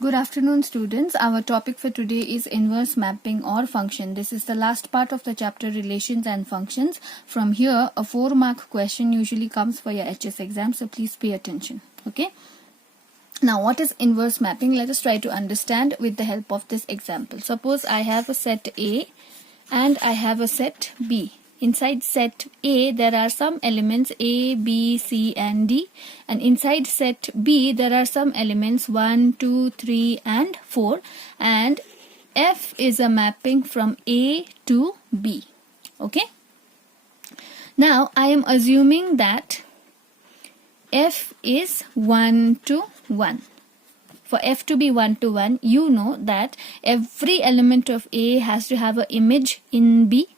Good afternoon, students. Our topic for today is inverse mapping or function. This is the last part of the chapter relations and functions. From here, a 4-mark question usually comes for your HS exam, so please pay attention. Okay. Now, what is inverse mapping? Let us try to understand with the help of this example. Suppose I have a set A and I have a set B. Inside set A, there are some elements A, B, C and D, and inside set B, there are some elements 1, 2, 3 and 4, and F is a mapping from A to B. Okay. Now, I am assuming that F is 1 to 1. For F to be 1 to 1, you know that every element of A has to have an image in B.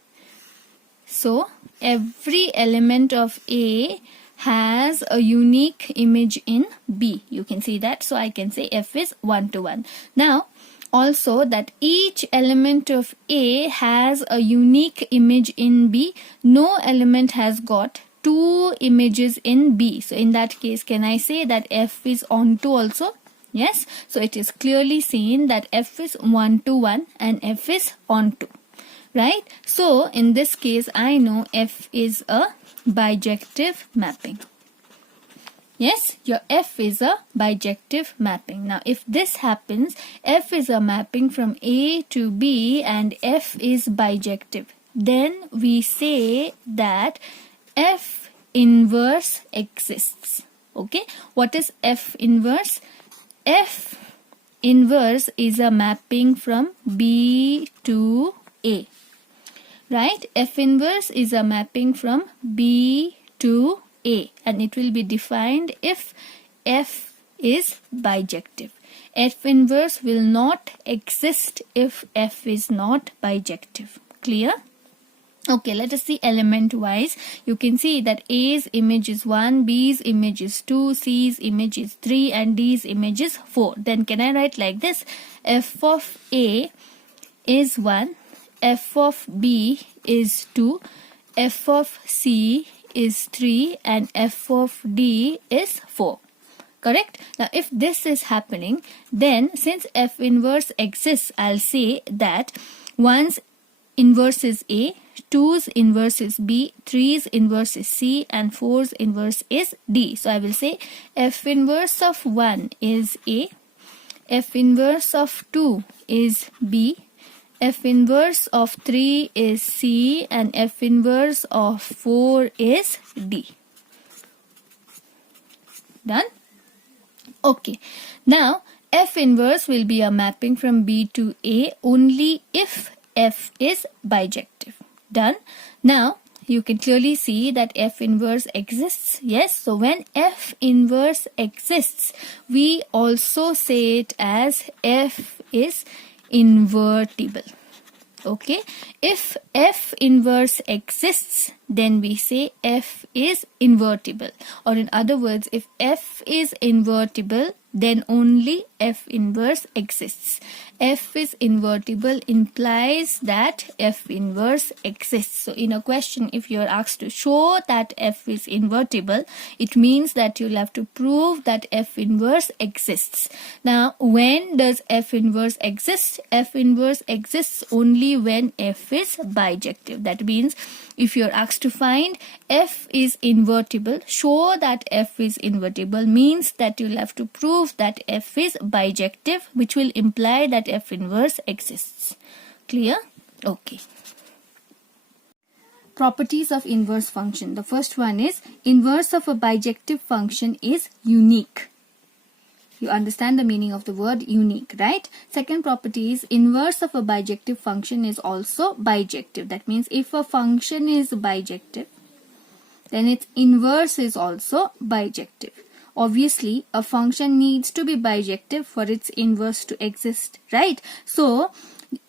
So, every element of A has a unique image in B. You can see that. So, I can say F is 1 to 1. Now, also that each element of A has a unique image in B. No element has got 2 images in B. So, in that case, can I say that F is onto also? Yes. So, it is clearly seen that F is 1 to 1 and F is onto. Right? So, in this case, I know F is a bijective mapping. Yes, your F is a bijective mapping. Now, if this happens, F is a mapping from A to B and F is bijective. Then we say that F inverse exists. Okay? What is F inverse? F inverse is a mapping from B to A. Right? F inverse is a mapping from B to A, and it will be defined if F is bijective. F inverse will not exist if F is not bijective. Clear? Okay, let us see element wise. You can see that A's image is 1, B's image is 2, C's image is 3 and D's image is 4. Then can I write like this? F of A is 1. F of B is 2, F of C is 3 and F of D is 4. Correct? Now if this is happening, then since F inverse exists, I'll say that 1's inverse is A, 2's inverse is B, 3's inverse is C and 4's inverse is D. So I will say F inverse of 1 is A, F inverse of 2 is B, F inverse of 3 is C and F inverse of 4 is D. Done? Okay. Now, F inverse will be a mapping from B to A only if F is bijective. Done? Now, you can clearly see that F inverse exists. Yes, so when F inverse exists, we also say it as F is invertible. Okay, if F inverse exists, then we say F is invertible, or in other words, if F is invertible, then only F inverse exists. F is invertible implies that F inverse exists. So in a question, if you are asked to show that F is invertible, it means that you'll have to prove that F inverse exists. Now, when does F inverse exist? F inverse exists only when F is bijective. That means if you're asked to find F is invertible, show that F is invertible means that you'll have to prove that F is bijective, which will imply that F inverse exists. Clear? Okay. Properties of inverse function. The first one is inverse of a bijective function is unique. You understand the meaning of the word unique, right? Second property is inverse of a bijective function is also bijective. That means if a function is bijective, then its inverse is also bijective. Obviously, a function needs to be bijective for its inverse to exist, right? So,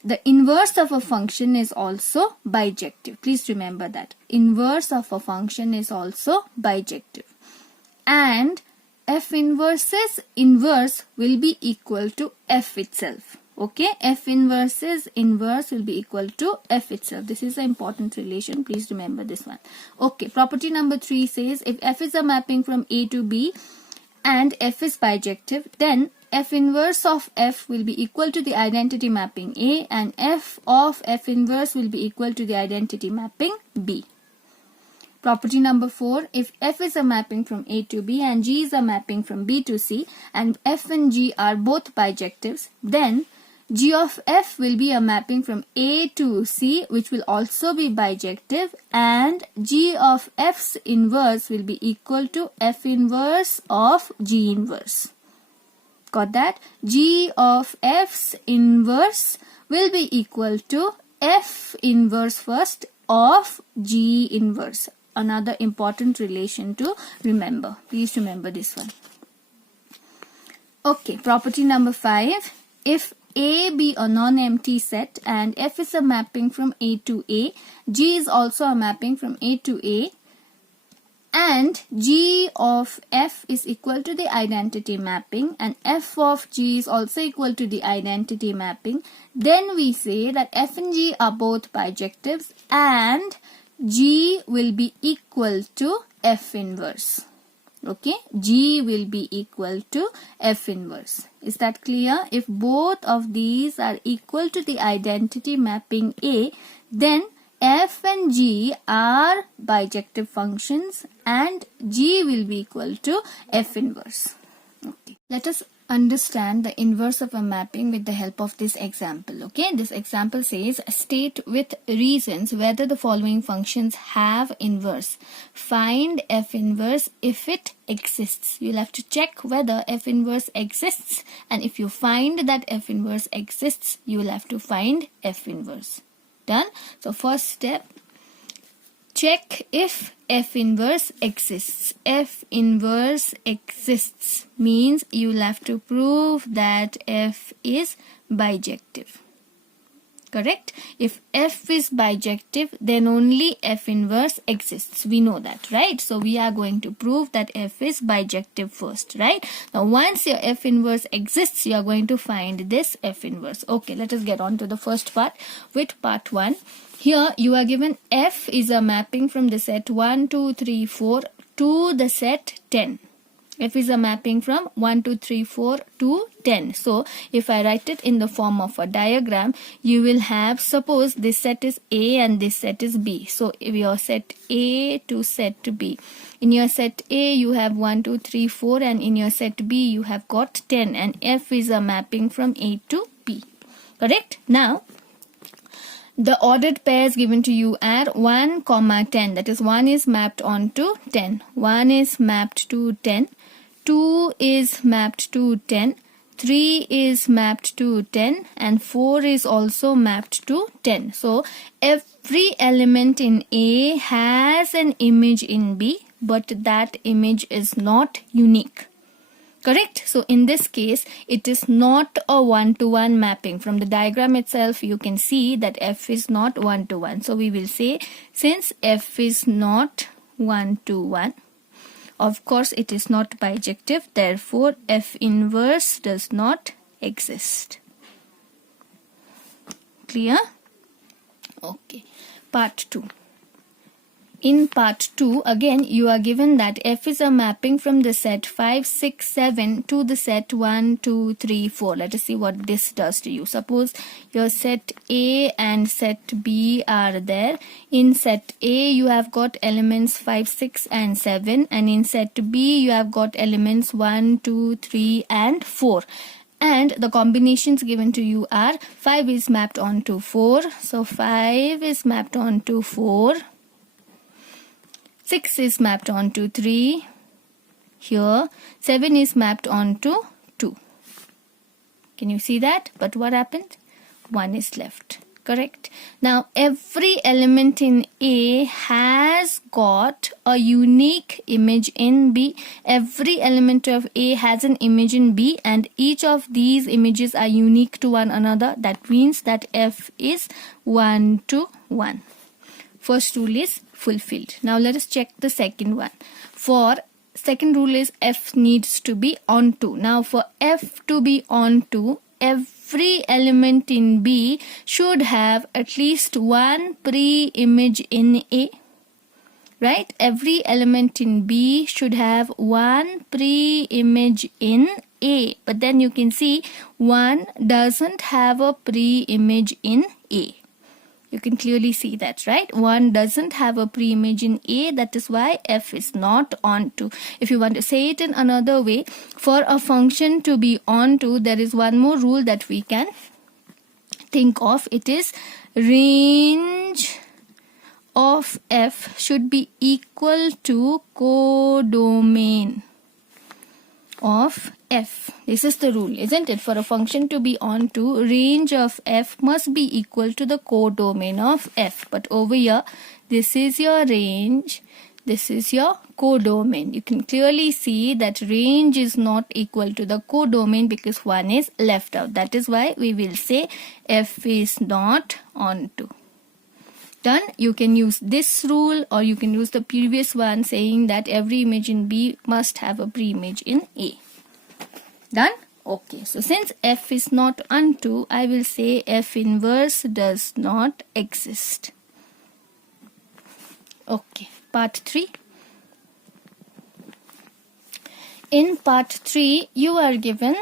the inverse of a function is also bijective. Please remember that. Inverse of a function is also bijective. And F inverse's inverse will be equal to F itself. Okay, F inverse's inverse will be equal to F itself. This is an important relation. Please remember this one. Okay, property number 3 says if F is a mapping from A to B and F is bijective, then F inverse of F will be equal to the identity mapping A, and F of F inverse will be equal to the identity mapping B. Property number 4, if F is a mapping from A to B and G is a mapping from B to C, and F and G are both bijectives, then G of F will be a mapping from A to C, which will also be bijective, and G of F's inverse will be equal to F inverse of G inverse. Got that? G of F's inverse will be equal to F inverse first of G inverse. Another important relation to remember. Please remember this one. Okay, property number 5. If A be a non-empty set and F is a mapping from A to A, G is also a mapping from A to A, and G of F is equal to the identity mapping and F of G is also equal to the identity mapping, then we say that F and G are both bijectives and G will be equal to F inverse. Okay, G will be equal to F inverse. Is that clear? If both of these are equal to the identity mapping A, then F and G are bijective functions and G will be equal to F inverse. Okay, let us understand the inverse of a mapping with the help of this example. Okay, this example says state with reasons whether the following functions have inverse. Find F inverse if it exists. You'll have to check whether F inverse exists, and if you find that F inverse exists, you will have to find F inverse. Done? So first step, check if F inverse exists. F inverse exists means you will have to prove that F is bijective. Correct? If F is bijective, then only F inverse exists. We know that, right? So we are going to prove that F is bijective first, right? Now once your F inverse exists, you are going to find this F inverse. Okay, let us get on to the first part with part 1. Here you are given F is a mapping from the set 1, 2, 3, 4 to the set 10. F is a mapping from 1, 2, 3, 4 to 10. So if I write it in the form of a diagram, you will have, suppose this set is A and this set is B. So if your set A to set B. In your set A you have 1, 2, 3, 4, and in your set B you have got 10, and F is a mapping from A to B. Correct? Now the ordered pairs given to you are 1, 10. That is 1 is mapped onto 10. 1 is mapped to 10. 2 is mapped to 10. 3 is mapped to 10. And 4 is also mapped to 10. So every element in A has an image in B, but that image is not unique. Correct? So in this case, it is not a one-to-one mapping. From the diagram itself, you can see that F is not one-to-one. So we will say, since F is not one-to-one, of course it is not bijective. Therefore, F inverse does not exist. Clear? Okay. Part 2. In part 2, again, you are given that F is a mapping from the set 5, 6, 7 to the set 1, 2, 3, 4. Let us see what this does to you. Suppose your set A and set B are there. In set A, you have got elements 5, 6 and 7. And in set B, you have got elements 1, 2, 3 and 4. And the combinations given to you are 5 is mapped onto 4. So 5 is mapped onto 4. 6 is mapped onto 3. Here 7 is mapped onto 2. Can you see that? But what happened? 1 is left. Correct? Now every element in A has got a unique image in B. Every element of A has an image in B, and each of these images are unique to one another. That means that F is 1 to 1. First rule is fulfilled. Now let us check the second one. For second rule is F needs to be onto. Now for F to be onto, every element in B should have at least one pre-image in A. Right? Every element in B should have one pre-image in A, but then you can see 1 doesn't have a pre-image in A. You can clearly see that, right? 1 doesn't have a pre-image in A. That is why f is not onto. If you want to say it in another way, for a function to be onto, there is one more rule that we can think of. It is range of f should be equal to codomain of f. This is the rule, isn't it? For a function to be onto, range of f must be equal to the codomain of f. But over here, this is your range, this is your codomain. You can clearly see that range is not equal to the codomain because 1 is left out. That is why we will say f is not onto. Done. You can use this rule or you can use the previous one saying that every image in B must have a pre-image in A. Done? Okay. So since f is not onto, I will say f inverse does not exist. Okay. Part 3. In part 3, you are given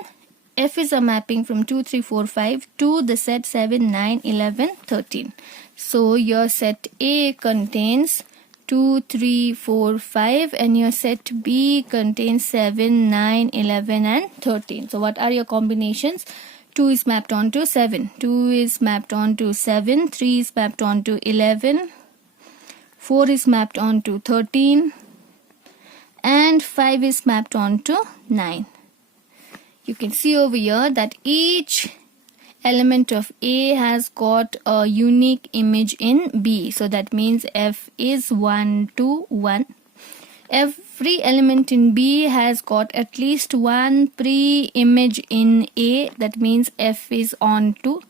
f is a mapping from 2, 3, 4, 5 to the set 7, 9, 11, 13. So your set A contains 2, 3, 4, 5 and your set B contains 7, 9, 11 and 13. So what are your combinations? 2 is mapped onto 7, 2 is mapped onto 7, 3 is mapped onto 11, 4 is mapped onto 13 and 5 is mapped onto 9. You can see over here that each element of A has got a unique image in B. So that means F is 1 to 1. Every element in B has got at least one pre-image in A. That means F is onto.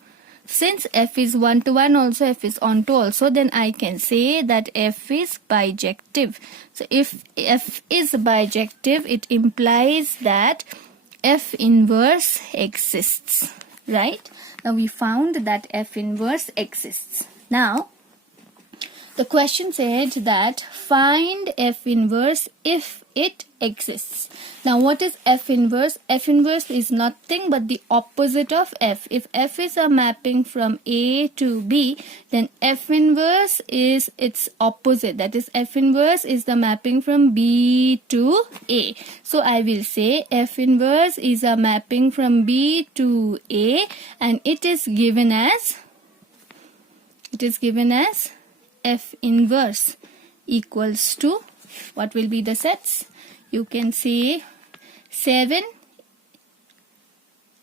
Since F is 1 to 1 also, F is onto also, then I can say that F is bijective. So if F is bijective, it implies that F inverse exists, right? Now we found that F inverse exists. Now the question said that find F inverse if it exists. Now what is F inverse? F inverse is nothing but the opposite of F. If F is a mapping from A to B, then F inverse is its opposite. That is, F inverse is the mapping from B to A. So I will say F inverse is a mapping from B to A and it is given as F inverse equals to, what will be the sets? You can say 7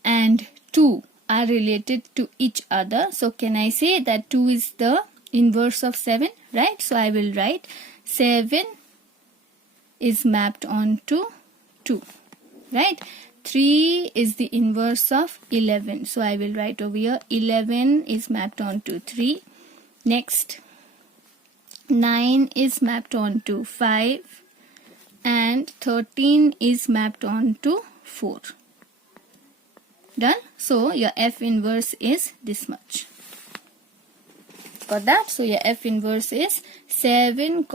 and 2 are related to each other. So can I say that 2 is the inverse of 7, right? So I will write 7 is mapped onto 2, right? 3 is the inverse of 11. So I will write over here 11 is mapped onto 3. Next, 9 is mapped onto 5 and 13 is mapped onto 4. Done? So your F inverse is this much. Got that? So your F inverse is 7,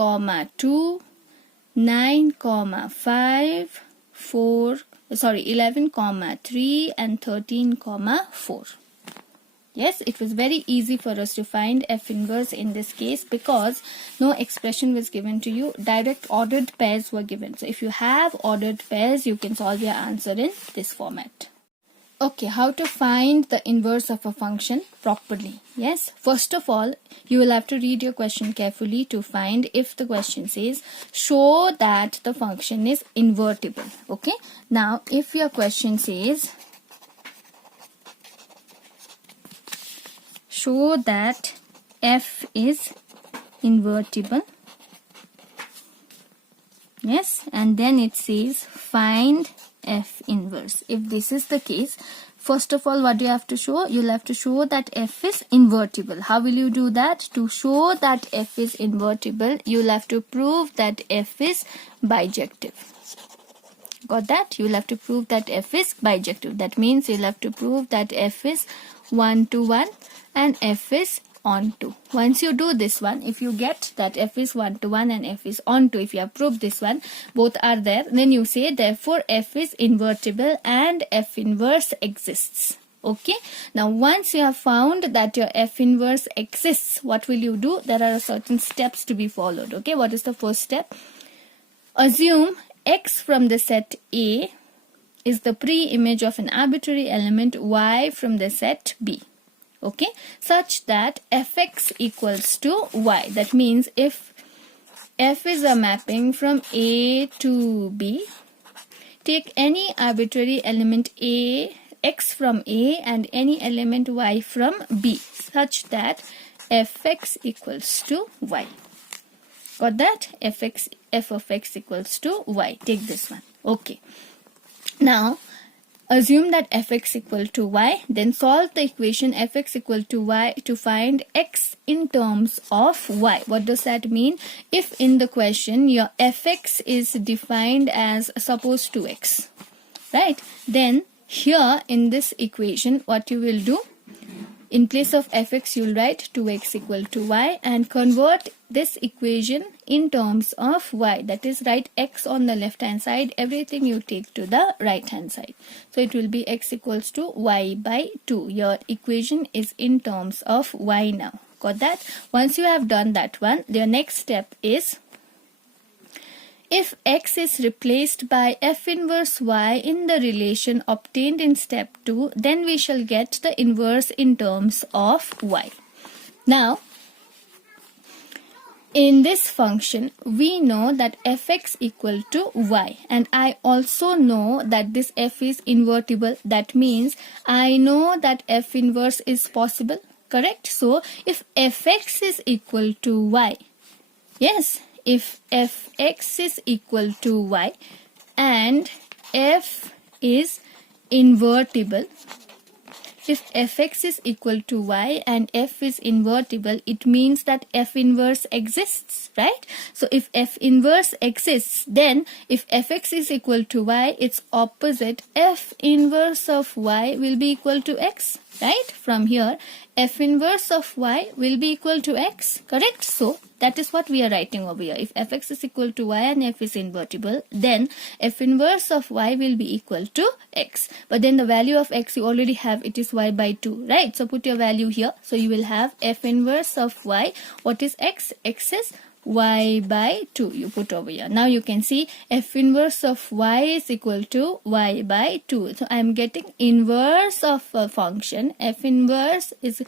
2, 9, 5, 4, 11, 3 and 13, 4. Yes, it was very easy for us to find F inverse in this case because no expression was given to you. Direct ordered pairs were given. So if you have ordered pairs, you can solve your answer in this format. Okay, how to find the inverse of a function properly? Yes, first of all, you will have to read your question carefully to find if the question says, show that the function is invertible. Okay, now if your question says, show that F is invertible. Yes, and then it says find F inverse. If this is the case, first of all, what do you have to show? You'll have to show that F is invertible. How will you do that? To show that F is invertible, you'll have to prove that F is bijective. Got that? You'll have to prove that F is bijective. That means you'll have to prove that F is 1 to 1 and F is onto. Once you do this one, if you get that f is 1 to 1 and f is onto, if you have proved this one, both are there, then you say therefore f is invertible and f inverse exists. Okay, now once you have found that your f inverse exists, what will you do? There are certain steps to be followed. Okay, what is the first step? Assume x from the set A is the pre-image of an arbitrary element y from the set B. Okay, such that fx equals to y. That means if f is a mapping from A to B, take any arbitrary element A, x from A and any element y from B, such that fx equals to y. Got that? F of x equals to y. Take this one. Okay. Now, assume that fx equal to y, then solve the equation fx equal to y to find x in terms of y. What does that mean? If in the question your fx is defined as suppose 2x, right? Then here in this equation, what you will do? In place of fx, you will write 2x equal to y and convert this equation in terms of y. That is, write x on the left hand side, everything you take to the right hand side. So it will be x equals to y by 2. Your equation is in terms of y now. Got that? Once you have done that one, the next step is, if x is replaced by f inverse y in the relation obtained in step 2, then we shall get the inverse in terms of y. Now, in this function, we know that fx equal to y, and I also know that this f is invertible. That means I know that f inverse is possible, correct? So, if fx is equal to y, yes, if fx is equal to y and f is invertible, if fx is equal to y and f is invertible, it means that f inverse exists, right? So if f inverse exists, then if fx is equal to y, its opposite f inverse of y will be equal to x, right? From here, f inverse of y will be equal to x, correct? So that is what we are writing over here. If fx is equal to y and f is invertible, then f inverse of y will be equal to x. But then the value of x you already have, it is y by 2, right? So put your value here. So you will have f inverse of y. What is x? X is y by 2. You put over here. Now you can see f inverse of y is equal to y by 2. So I am getting inverse of a function. F inverse is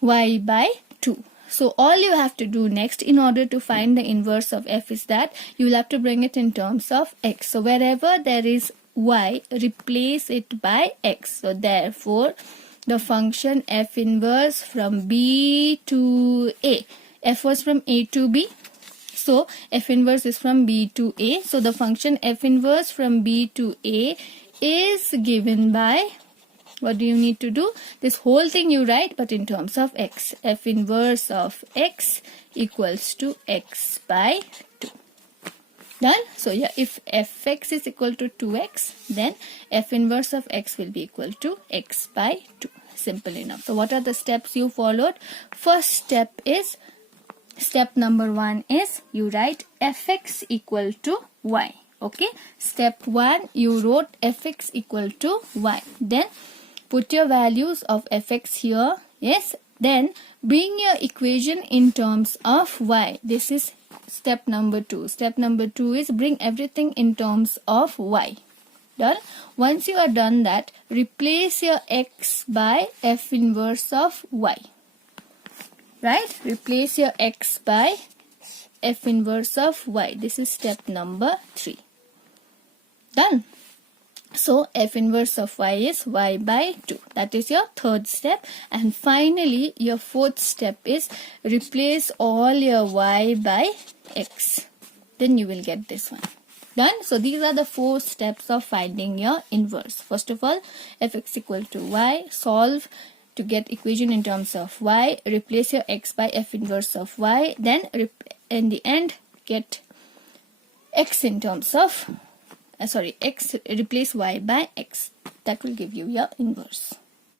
y by 2. So all you have to do next in order to find the inverse of f is that you will have to bring it in terms of x. So wherever there is y, replace it by x. So therefore, the function f inverse from b to a. F was from a to b. So f inverse is from b to a. So the function f inverse from b to a is given by, what do you need to do? This whole thing you write, but in terms of x. F inverse of x equals to x by 2. Done? So yeah, if fx is equal to 2x, then f inverse of x will be equal to x by 2. Simple enough. So what are the steps you followed? First step is, step number 1 is you write fx equal to y. Okay. Step 1, you wrote fx equal to y. Then put your values of fx here. Yes. Then bring your equation in terms of y. This is step number 2. Step number 2 is bring everything in terms of y. Done? Once you are done that, replace your x by f inverse of y. Right? Replace your x by f inverse of y. This is step number 3. Done? So f inverse of y is y by 2. That is your third step. And finally, your fourth step is replace all your y by x. Then you will get this one. Done? So these are the 4 steps of finding your inverse. First of all, fx equal to y. Solve to get equation in terms of y. Replace your x by f inverse of y. Then in the end, get x in terms of replace y by x. That will give you your inverse.